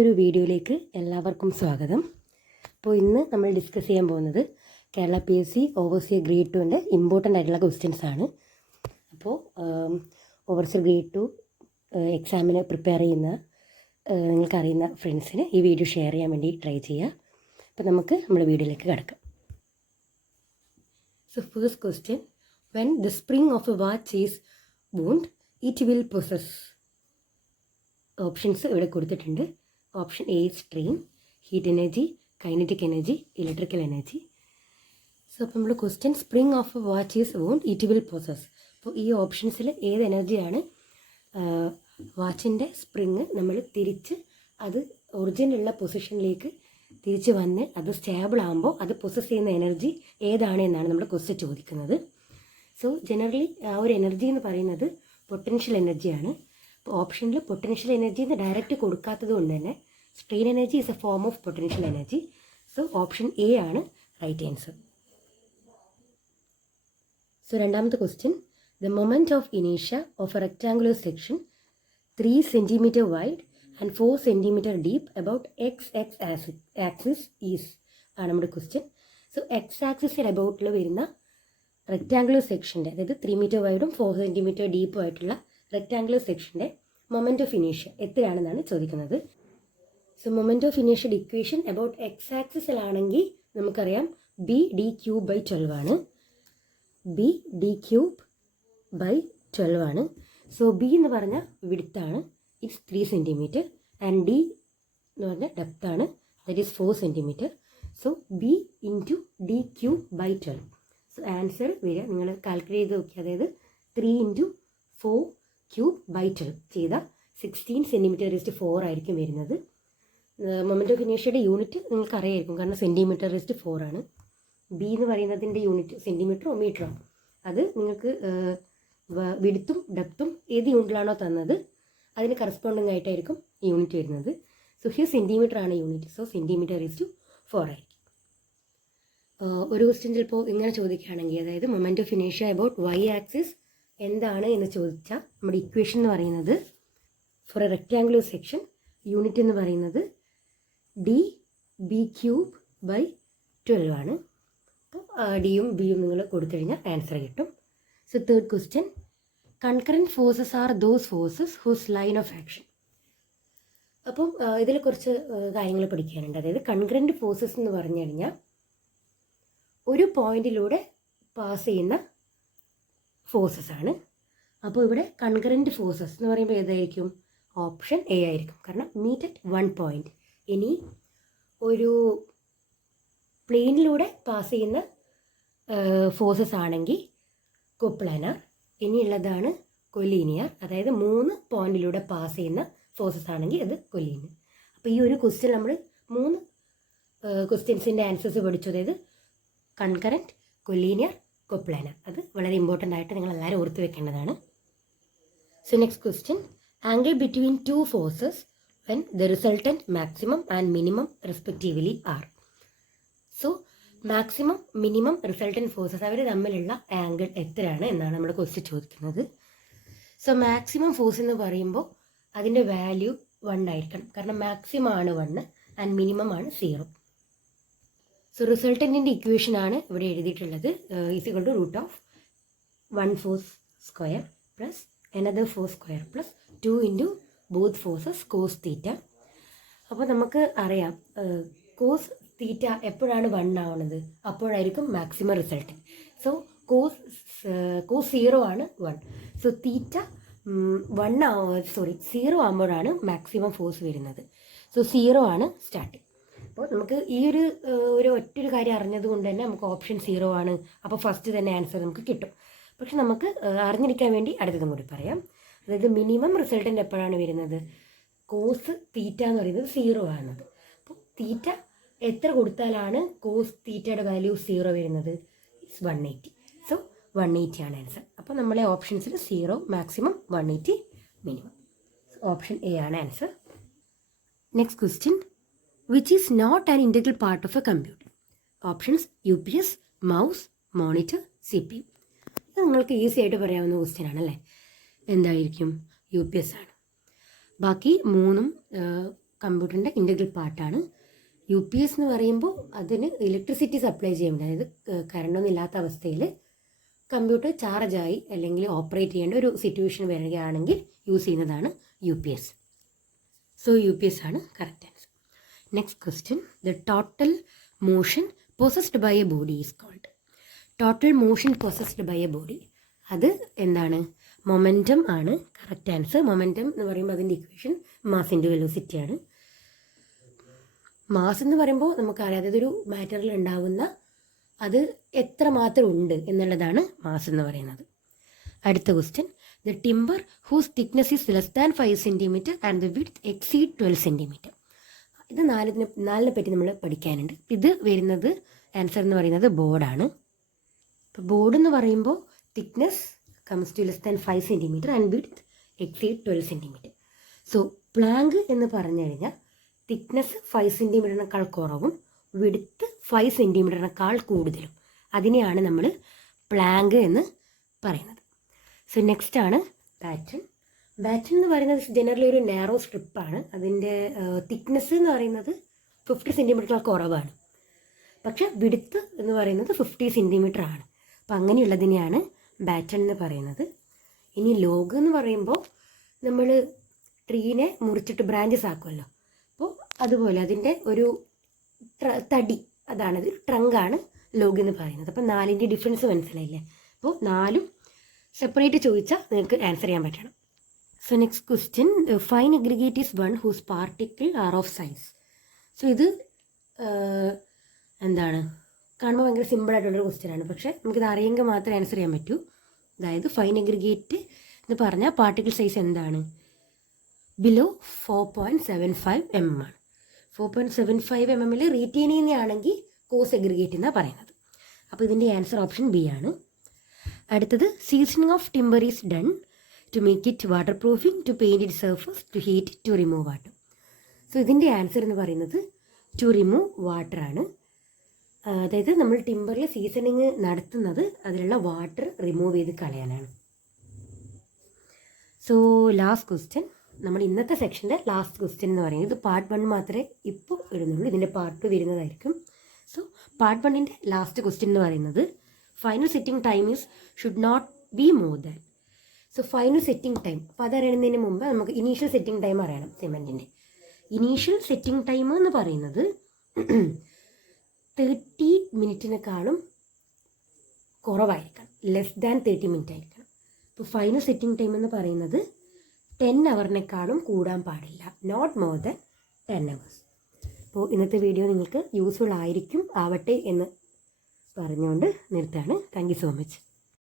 ഒരു വീഡിയോയിലേക്ക് എല്ലാവർക്കും സ്വാഗതം. അപ്പോൾ ഇന്ന് നമ്മൾ ഡിസ്കസ് ചെയ്യാൻ പോകുന്നത് കേരള PSC ഓവർസിയർ ഗ്രേഡ് 2ൻ്റെ ഇമ്പോർട്ടൻ്റ് ആയിട്ടുള്ള ക്വസ്റ്റ്യൻസ് ആണ്. അപ്പോൾ ഓവർസിയർ ഗ്രേഡ് 2 എക്സാമിന് പ്രിപ്പയർ ചെയ്യുന്ന നിങ്ങൾക്കറിയുന്ന ഫ്രണ്ട്സിന് ഈ വീഡിയോ ഷെയർ ചെയ്യാൻ വേണ്ടി ട്രൈ ചെയ്യുക. അപ്പോൾ നമുക്ക് നമ്മുടെ വീഡിയോയിലേക്ക് കിടക്കാം. So first question, when the spring of A watch is wound it will possess. Options ഇവിടെ കൊടുത്തിട്ടുണ്ട്. Option A strain, heat energy, kinetic energy, electrical energy. So അപ്പോൾ നമ്മൾ question spring of A watch is wound it will possess. അപ്പോൾ ഈ ഓപ്ഷൻസിൽ ഏത് എനർജിയാണ് വാച്ചിൻ്റെ spring നമ്മൾ തിരിച്ച് അത് ഒറിജിനുള്ള പൊസിഷനിലേക്ക് തിരിച്ച് വന്ന് അത് സ്റ്റേബിൾ ആകുമ്പോൾ അത് പൊസസ് ചെയ്യുന്ന എനർജി ഏതാണ് എന്നാണ് നമ്മൾ ക്വസ്റ്റ്യൻ ചോദിക്കുന്നത്. സോ ജനറലി ആ ഒരു എനർജി എന്ന് പറയുന്നത് പൊട്ടൻഷ്യൽ എനർജിയാണ്. അപ്പോൾ ഓപ്ഷനിൽ പൊട്ടൻഷ്യൽ എനർജി എന്ന് ഡയറക്റ്റ് കൊടുക്കാത്തത് കൊണ്ട് തന്നെ strain energy is a form of potential energy. So option A ആണ് റൈറ്റ് ആൻസർ. സോ രണ്ടാമത്തെ ക്വസ്റ്റ്യൻ, ദ മൊമെൻറ്റ് ഓഫ് ഇനീഷ്യ of a rectangular section 3 cm wide and 4 cm deep about x axis is ആണ് നമ്മുടെ question. So X ആക്സിസിൽ അബൌട്ടിൽ വരുന്ന rectangular സെക്ഷൻ്റെ, അതായത് 3 metre വൈഡും 4 cm ഡീപ്പും ആയിട്ടുള്ള റെക്ടാങ്കുലർ സെക്ഷൻ്റെ മൊമെൻറ്റ് ഓഫ് ഇനീഷ്യ എത്രയാണെന്നാണ് ചോദിക്കുന്നത്. സോ മൊമെൻറ്റ് ഓഫ് ഇനീഷ്യയുടെ ഇക്വേഷൻ അബൌട്ട് എക്സ് ആക്സിസിലാണെങ്കിൽ നമുക്കറിയാം B/d³ ആണ്. B/d³ ആണ്. സോ ബി എന്ന് പറഞ്ഞാൽ വിഡ്ത്താണ്, ഇറ്റ്സ് 3 cm, ആൻഡ് ഡി എന്ന് പറഞ്ഞാൽ ഡെപ്താണ്, that is 4 cm. So B × d³/12. സോ ആൻസർ വരിക, നിങ്ങൾ കാൽക്കുലേറ്റ് ചെയ്ത് നോക്കി, അതായത് 3 × 4³/12 ചെയ്താൽ 16 cm/4 ആയിരിക്കും വരുന്നത്. മൊമെൻറ്റ് ഓഫ് ഇനീഷ്യയുടെ യൂണിറ്റ് നിങ്ങൾക്ക് അറിയായിരിക്കും, കാരണം cm/4 ആണ്. ബി എന്ന് പറയുന്നതിൻ്റെ യൂണിറ്റ് സെൻറ്റിമീറ്ററോ മീറ്ററോ, അത് നിങ്ങൾക്ക് വിഡ്ത്തും ഡെപ്തും ഏത് യൂണിറ്റിലാണോ തന്നത് അതിന് കറസ്പോണ്ടിങ് ആയിട്ടായിരിക്കും യൂണിറ്റ് വരുന്നത്. സോ ഹിയർ സെൻറ്റിമീറ്റർ ആണ് യൂണിറ്റ്, സോ cm/4 ആയിരിക്കും. ഒരു ക്വസ്റ്റ്യൻ ചിലപ്പോൾ ഇങ്ങനെ ചോദിക്കുകയാണെങ്കിൽ, അതായത് മൊമെൻറ്റ് ഓഫ് ഇനീഷ്യ അബൌട്ട് y ആക്സിസ് എന്താണ് എന്ന് ചോദിച്ചാൽ നമ്മുടെ ഇക്വേഷൻ എന്ന് പറയുന്നത് for a rectangular section unit എന്ന് പറയുന്നത് dB³/12 ആണ്. അപ്പോൾ ഡിയും ബിയും നിങ്ങൾ കൊടുത്തു കഴിഞ്ഞാൽ ആൻസർ കിട്ടും. So third question, concurrent forces are those forces whose line of action. അപ്പം ഇതിൽ കുറച്ച് കാര്യങ്ങൾ പഠിക്കാനുണ്ട്. അതായത് കൺകറൻറ്റ് ഫോഴ്സസ് എന്ന് പറഞ്ഞു കഴിഞ്ഞാൽ ഒരു പോയിന്റിലൂടെ പാസ് ചെയ്യുന്ന ഫോഴ്സസ് ആണ്. അപ്പോൾ ഇവിടെ കൺകറൻറ്റ് ഫോഴ്സസ് എന്ന് പറയുമ്പോൾ ഏതായിരിക്കും? ഓപ്ഷൻ എ ആയിരിക്കും, കാരണം മീറ്റ് അറ്റ് 1 പോയിന്റ്. ഇനി ഒരു പ്ലെയിനിലൂടെ പാസ് ചെയ്യുന്ന ഫോഴ്സസ് ആണെങ്കിൽ കോപ്ലാനർ, ഇനിയുള്ളതാണ് കൊലീനിയർ, അതായത് 3 പോയിന്റിലൂടെ പാസ് ചെയ്യുന്ന ഫോഴ്സസ് ആണെങ്കിൽ അത് കൊലീനിയർ. അപ്പോൾ ഈ ഒരു ക്വസ്റ്റ്യൻ നമ്മൾ 3 ക്വസ്റ്റ്യൻസിൻ്റെ ആൻസേഴ്സ് പഠിച്ചു, അതായത് കൺകറൻറ്റ്, കൊലീനിയർ, കോപ്ലാനർ. അത് വളരെ ഇമ്പോർട്ടൻ്റ് ആയിട്ട് നിങ്ങൾ എല്ലാവരും ഓർത്ത് വെക്കേണ്ടതാണ്. So next question, angle between 2 forces when the resultant maximum and minimum respectively are. So maximum, minimum, resultant forces അവർ തമ്മിലുള്ള ആംഗിൾ എത്രയാണ് എന്നാണ് നമ്മൾ ക്വസ്റ്റ്യൻ ചോദിക്കുന്നത്. സോ മാക്സിമം ഫോഴ്സ് എന്ന് പറയുമ്പോൾ അതിൻ്റെ വാല്യൂ 1 ആയിരിക്കണം, കാരണം മാക്സിമം ആണ് 1 ആൻഡ് മിനിമം ആണ് 0. സോ റിസൾട്ടൻറ്റിൻ്റെ ഇക്വേഷൻ ആണ് ഇവിടെ എഴുതിയിട്ടുള്ളത്, = √1 force square plus another force square plus 2 × both forces cos θ. അപ്പോൾ നമുക്ക് അറിയാം cos θ എപ്പോഴാണ് 1 ആവുന്നത്? അപ്പോഴായിരിക്കും മാക്സിമം റിസൾട്ട്. സോ cos 0 ആണ് 1. സോ θ 0 ആകുമ്പോഴാണ് മാക്സിമം ഫോഴ്സ് വരുന്നത്. സോ 0 ആണ് സ്റ്റാർട്ടിങ്. അപ്പോൾ നമുക്ക് ഈ ഒറ്റൊരു കാര്യം അറിഞ്ഞത് കൊണ്ട് തന്നെ നമുക്ക് ഓപ്ഷൻ 0 ആണ്. അപ്പോൾ ഫസ്റ്റ് തന്നെ ആൻസർ നമുക്ക് കിട്ടും. പക്ഷെ നമുക്ക് അറിഞ്ഞിരിക്കാൻ വേണ്ടി അടുത്തതും കൂടി പറയാം. അതായത് മിനിമം റിസൾട്ടൻ്റ് എപ്പോഴാണ് വരുന്നത്? cos θ എന്ന് പറയുന്നത് 0 ആണത്. അപ്പോൾ θ എത്ര കൊടുത്താലാണ് cos θയുടെ വാല്യൂ 0 വരുന്നത്? ഇറ്റ്സ് 180. സോ 180 ആണ് ആൻസർ. അപ്പോൾ നമ്മളെ ഓപ്ഷൻസിൽ 0 മാക്സിമം, 180 മിനിമം. ഓപ്ഷൻ എ ആണ് answer. Next question, which is not an integral part of a computer. Options UPS, mouse, monitor, CPU. ഇത് നിങ്ങൾക്ക് ഈസി ആയിട്ട് പറയാവുന്ന ക്വസ്റ്റ്യൻ ആണല്ലേ. എന്തായിരിക്കും? UPS ആണ്. ബാക്കി 3 കമ്പ്യൂട്ടറിൻ്റെ ഇൻ്റഗ്രൽ പാർട്ടാണ്. UPS എന്ന് പറയുമ്പോൾ അതിന് ഇലക്ട്രിസിറ്റി സപ്ലൈ ചെയ്യേണ്ട, അതായത് കറണ്ടൊന്നും ഇല്ലാത്ത അവസ്ഥയിൽ കമ്പ്യൂട്ടർ ചാർജായി അല്ലെങ്കിൽ ഓപ്പറേറ്റ് ചെയ്യേണ്ട ഒരു സിറ്റുവേഷൻ വരികയാണെങ്കിൽ യൂസ് ചെയ്യുന്നതാണ് UPS. സോ UPS ആണ് correct answer. Next question, the total motion possessed by a body is called. Total motion possessed by a body, അത് എന്താണ്? മൊമെൻറ്റം ആണ് കറക്റ്റ് ആൻസർ. മൊമെൻറ്റം എന്ന് പറയുമ്പോൾ അതിൻ്റെ ഇക്വേഷൻ മാസ് ഇൻറ്റു വെലോസിറ്റി ആണ്. Mass എന്ന് പറയുമ്പോൾ നമുക്കറിയാം, അതായത് ഒരു മാറ്ററിൽ ഉണ്ടാകുന്ന അത് എത്ര മാത്രം ഉണ്ട് എന്നുള്ളതാണ് മാസ് എന്ന് പറയുന്നത്. അടുത്ത question, the timber whose thickness is less than 5 centimetre and the width exceed 12 centimetre. ഇത് നാലിനെ പറ്റി നമ്മൾ പഠിക്കാനുണ്ട്. ഇത് വരുന്നത് ആൻസർ എന്ന് പറയുന്നത് ബോർഡാണ്. ഇപ്പോൾ ബോർഡ് എന്ന് പറയുമ്പോൾ thickness comes to less than 5 centimetre and width exceed 12 centimetre. So plank എന്ന് പറഞ്ഞു കഴിഞ്ഞാൽ തിക്നെസ് 5 സെൻറ്റിമീറ്ററിനേക്കാൾ കുറവും വിഡ്ത്ത് 5 സെൻറ്റിമീറ്ററിനേക്കാൾ കൂടുതലും, അതിനെയാണ് നമ്മൾ പ്ലാങ്ക് എന്ന് പറയുന്നത്. സോ നെക്സ്റ്റ് ആണ് ബാറ്റൺ. ബാറ്റൺ എന്ന് പറയുന്നത് ജനറലി ഒരു നാരോ സ്ട്രിപ്പാണ്. അതിൻ്റെ തിക്നെസ് എന്ന് പറയുന്നത് 50 സെൻറ്റിമീറ്ററിനേക്കാൾ കുറവാണ്, പക്ഷെ വിഡ്ത്ത് എന്ന് പറയുന്നത് 50 സെൻറ്റിമീറ്റർ ആണ്. അപ്പം അങ്ങനെയുള്ളതിനെയാണ് ബാറ്റൺ എന്ന് പറയുന്നത്. ഇനി ലോഗ് എന്ന് പറയുമ്പോൾ നമ്മൾ ട്രീനെ മുറിച്ചിട്ട് ബ്രാഞ്ചസ് ആക്കുമല്ലോ, അപ്പോൾ അതുപോലെ അതിൻ്റെ ഒരു തടി, അതാണത് ട്രങ്കാണ് ലോഗ് എന്ന് പറയുന്നത്. അപ്പം 4ൻ്റെ ഡിഫറൻസ് മനസ്സിലായില്ലേ? അപ്പോൾ 4ഉം സെപ്പറേറ്റ് ചോദിച്ചാൽ നിങ്ങൾക്ക് ആൻസർ ചെയ്യാൻ പറ്റണം. So next question, fine aggregate is one whose particle are of size. So ഇത് എന്താണ്, കാണുമ്പോൾ ഭയങ്കര സിമ്പിളായിട്ടുള്ളൊരു ക്വസ്റ്റ്യനാണ്, പക്ഷേ നമുക്കിത് അറിയെങ്കിൽ മാത്രമേ ആൻസർ ചെയ്യാൻ പറ്റൂ. അതായത് ഫൈൻ അഗ്രിഗേറ്റ് എന്ന് പറഞ്ഞാൽ പാർട്ടിക്കിൾ സൈസ് എന്താണ്? ബിലോ 4.75 mm ആണ്. 4.75 mm റീറ്റെയിൻ ചെയ്യുന്നതാണെങ്കിൽ കോസ് അഗ്രിഗേറ്റ് എന്നാണ് പറയുന്നത്. അപ്പോൾ ഇതിൻ്റെ ആൻസർ ഓപ്ഷൻ ബി ആണ്. അടുത്തത്, seasoning of timber is done to make it waterproofing, to paint it surface, to heat, to remove water. So ഇതിൻ്റെ ആൻസർ എന്ന് പറയുന്നത് ടു റിമൂവ് വാട്ടർ ആണ്. അതായത് നമ്മൾ ടിമ്പറിൽ സീസണിങ് നടത്തുന്നത് അതിലുള്ള വാട്ടർ റിമൂവ് ചെയ്ത് കളയാനാണ്. സോ ലാസ്റ്റ് ക്വസ്റ്റ്യൻ, നമ്മൾ ഇന്നത്തെ സെക്ഷൻ്റെ ലാസ്റ്റ് ക്വസ്റ്റ്യൻ എന്ന് പറയുന്നത് പാർട്ട് 1 മാത്രമേ ഇപ്പോൾ ഇടുന്നുള്ളൂ, ഇതിൻ്റെ പാർട്ട് 2 വരുന്നതായിരിക്കും. സോ പാർട്ട് 1ൻ്റെ ലാസ്റ്റ് ക്വസ്റ്റ്യൻ എന്ന് പറയുന്നത് final setting time is should not be more than. So final setting time, അപ്പോൾ അതറിയുന്നതിന് മുമ്പ് നമുക്ക് ഇനീഷ്യൽ സെറ്റിംഗ് ടൈം അറിയണം. സിമെൻറ്റിൻ്റെ ഇനീഷ്യൽ സെറ്റിംഗ് ടൈം എന്ന് പറയുന്നത് 30 മിനിറ്റിനേക്കാളും കുറവായിരിക്കണം, ലെസ് ദാൻ 30 മിനിറ്റ് ആയിരിക്കണം. ഇപ്പോൾ ഫൈനൽ സെറ്റിംഗ് ടൈം എന്ന് പറയുന്നത് 10 അവറിനേക്കാളും കൂടാൻ പാടില്ല, നോട്ട് മോർ ദാൻ 10 hours. അപ്പോൾ ഇന്നത്തെ വീഡിയോ നിങ്ങൾക്ക് യൂസ്ഫുൾ ആവട്ടെ എന്ന് പറഞ്ഞുകൊണ്ട് നിർത്താണ്. Thank you so much.